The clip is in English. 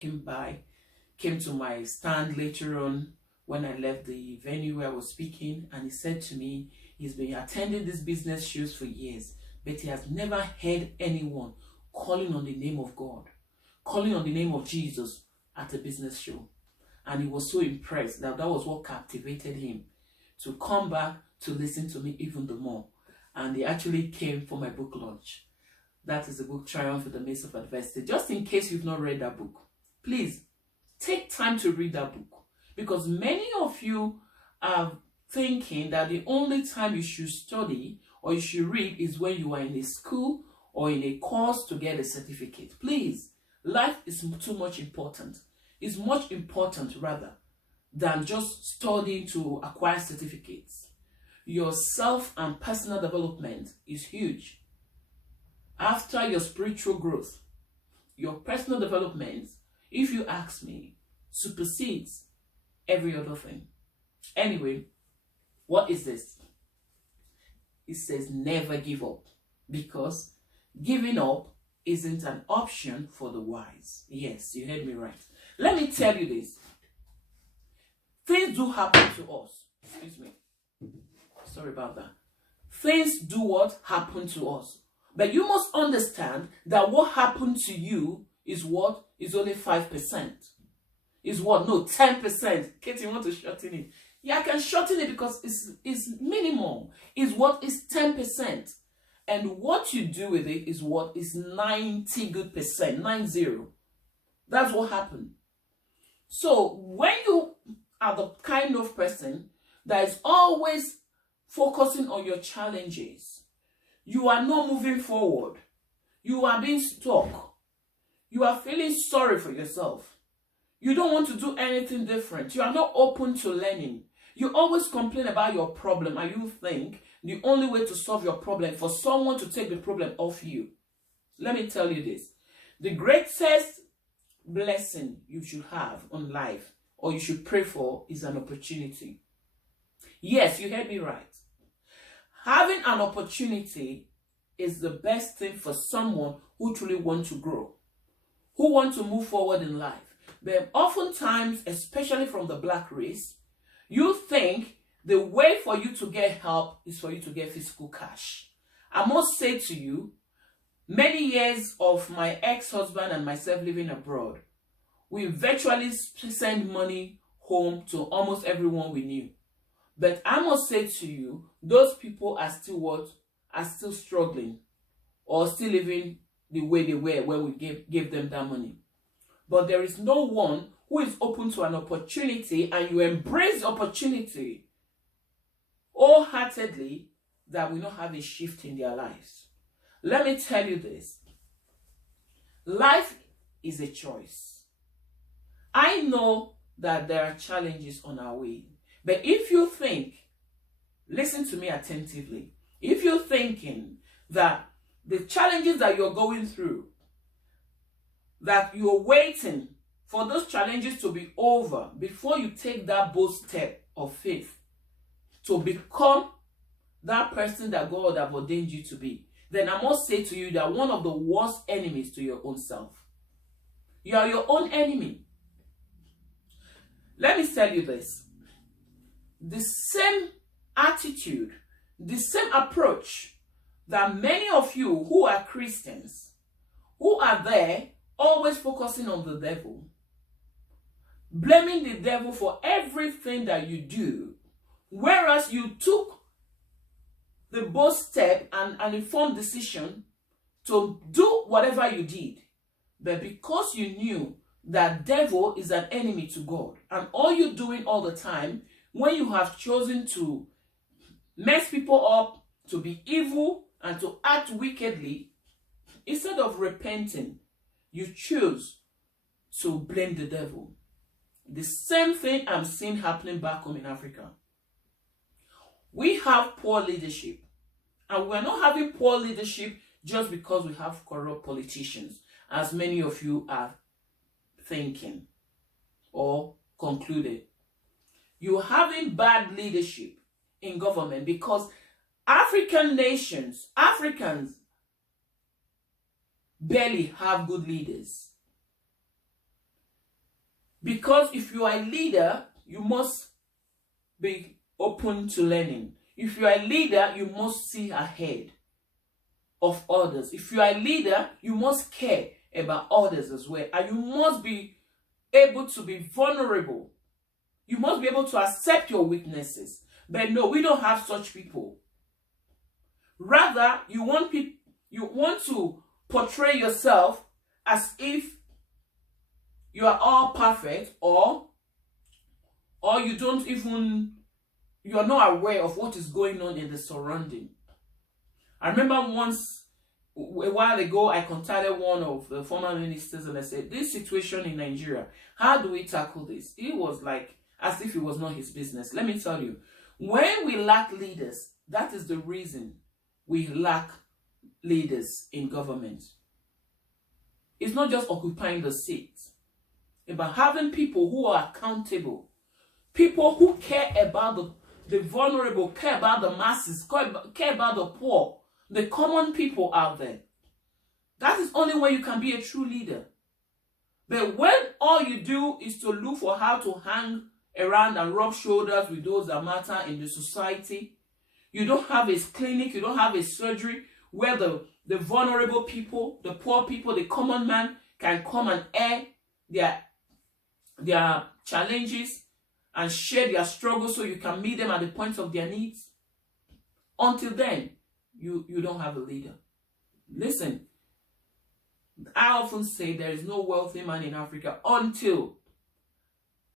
came to my stand later on when I left the venue where I was speaking, and he said to me, he's been attending these business shows for years, but he has never heard anyone calling on the name of God, calling on the name of Jesus at a business show. And he was so impressed that was what captivated him to come back to listen to me even the more. And he actually came for my book launch. That is the book Triumph in the Midst of Adversity. Just in case you've not read that book, please take time to read that book, because many of you are thinking that the only time you should study or you should read is when you are in a school or in a course to get a certificate. Please, life is too much important. It's much important rather than just studying to acquire certificates. Your self and personal development is huge. After your spiritual growth, your personal development, if you ask me, supersedes every other thing. Anyway, what is this? It says never give up, because giving up isn't an option for the wise. Yes, you heard me right. Let me tell you this. Things do happen to us. Excuse me. Sorry about that. Things do what happen to us. But you must understand that what happened to you is what? Is only 5%. Is what? No, 10%. Kate, you want to shorten it? Yeah, I can shorten it because it's minimal. Is what is 10%. And what you do with it is what is 90 good percent. 90. That's what happened. So when you are the kind of person that is always focusing on your challenges, you are not moving forward. You are being stuck. You are feeling sorry for yourself. You don't want to do anything different. You are not open to learning. You always complain about your problem, and you think the only way to solve your problem is for someone to take the problem off you. Let me tell you this. The greatest blessing you should have on life, or you should pray for, is an opportunity. Yes, you heard me right. Having an opportunity is the best thing for someone who truly wants to grow, who wants to move forward in life. But oftentimes, especially from the black race, you think the way for you to get help is for you to get physical cash. I must say to you, many years of my ex-husband and myself living abroad, we virtually send money home to almost everyone we knew. But I must say to you, those people are still what? Are still struggling, or still living the way they were when we gave them that money. But there is no one who is open to an opportunity, and you embrace the opportunity wholeheartedly, that will not have a shift in their lives. Let me tell you this. Life is a choice. I know that there are challenges on our way. But if you think, listen to me attentively, if you're thinking that the challenges that you're going through, that you're waiting for those challenges to be over before you take that bold step of faith to become that person that God have ordained you to be, then I must say to you that one of the worst enemies to your own self. You are your own enemy. Let me tell you this. The same attitude, the same approach that many of you who are Christians, who are there always focusing on the devil, blaming the devil for everything that you do, whereas you took the bold step and an informed decision to do whatever you did. But because you knew that devil is an enemy to God, and all you're doing all the time, when you have chosen to mess people up, to be evil, and to act wickedly, instead of repenting, you choose to blame the devil. The same thing I'm seeing happening back home in Africa. We have poor leadership. And we're not having poor leadership just because we have corrupt politicians, as many of you are thinking or concluded. You're having bad leadership in government because African nations, Africans, barely have good leaders. Because if you are a leader, you must be open to learning. If you are a leader, you must see ahead of others. If you are a leader, you must care about others as well. And you must be able to be vulnerable. You must be able to accept your weaknesses. But no, we don't have such people. Rather, you want to portray yourself as if you are all perfect, or you're not aware of what is going on in the surrounding. I remember once, a while ago, I contacted one of the former ministers and I said, this situation in Nigeria, how do we tackle this? He was like, as if it was not his business. Let me tell you, when we lack leaders, that is the reason we lack leaders in government. It's not just occupying the seats, but having people who are accountable, people who care about the vulnerable, care about the masses, care about the poor, the common people out there. That is only when you can be a true leader. But when all you do is to look for how to hang around and rub shoulders with those that matter in the society, you don't have a clinic, you don't have a surgery where the vulnerable people, the poor people, the common man can come and air their challenges and share their struggles so you can meet them at the point of their needs. Until then, you don't have a leader. Listen, I often say there is no wealthy man in Africa until